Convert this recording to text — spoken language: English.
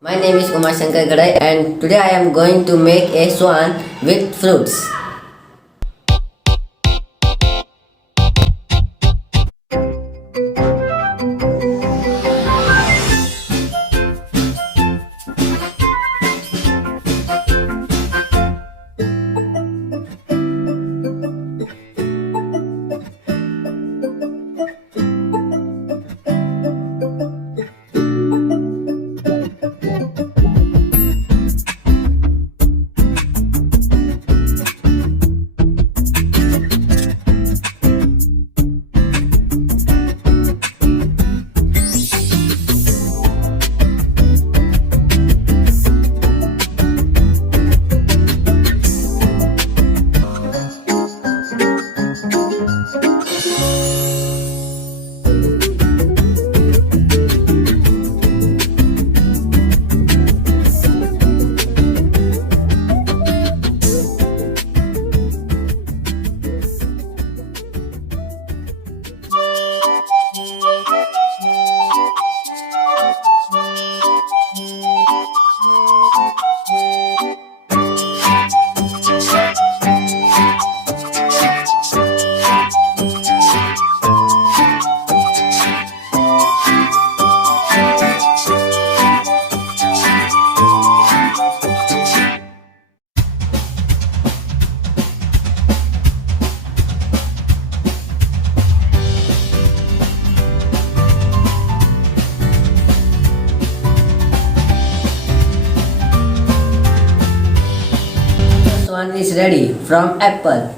My name is Umar Shankar Gadai and today I am going to make a swan with fruits. Swan is ready from apple.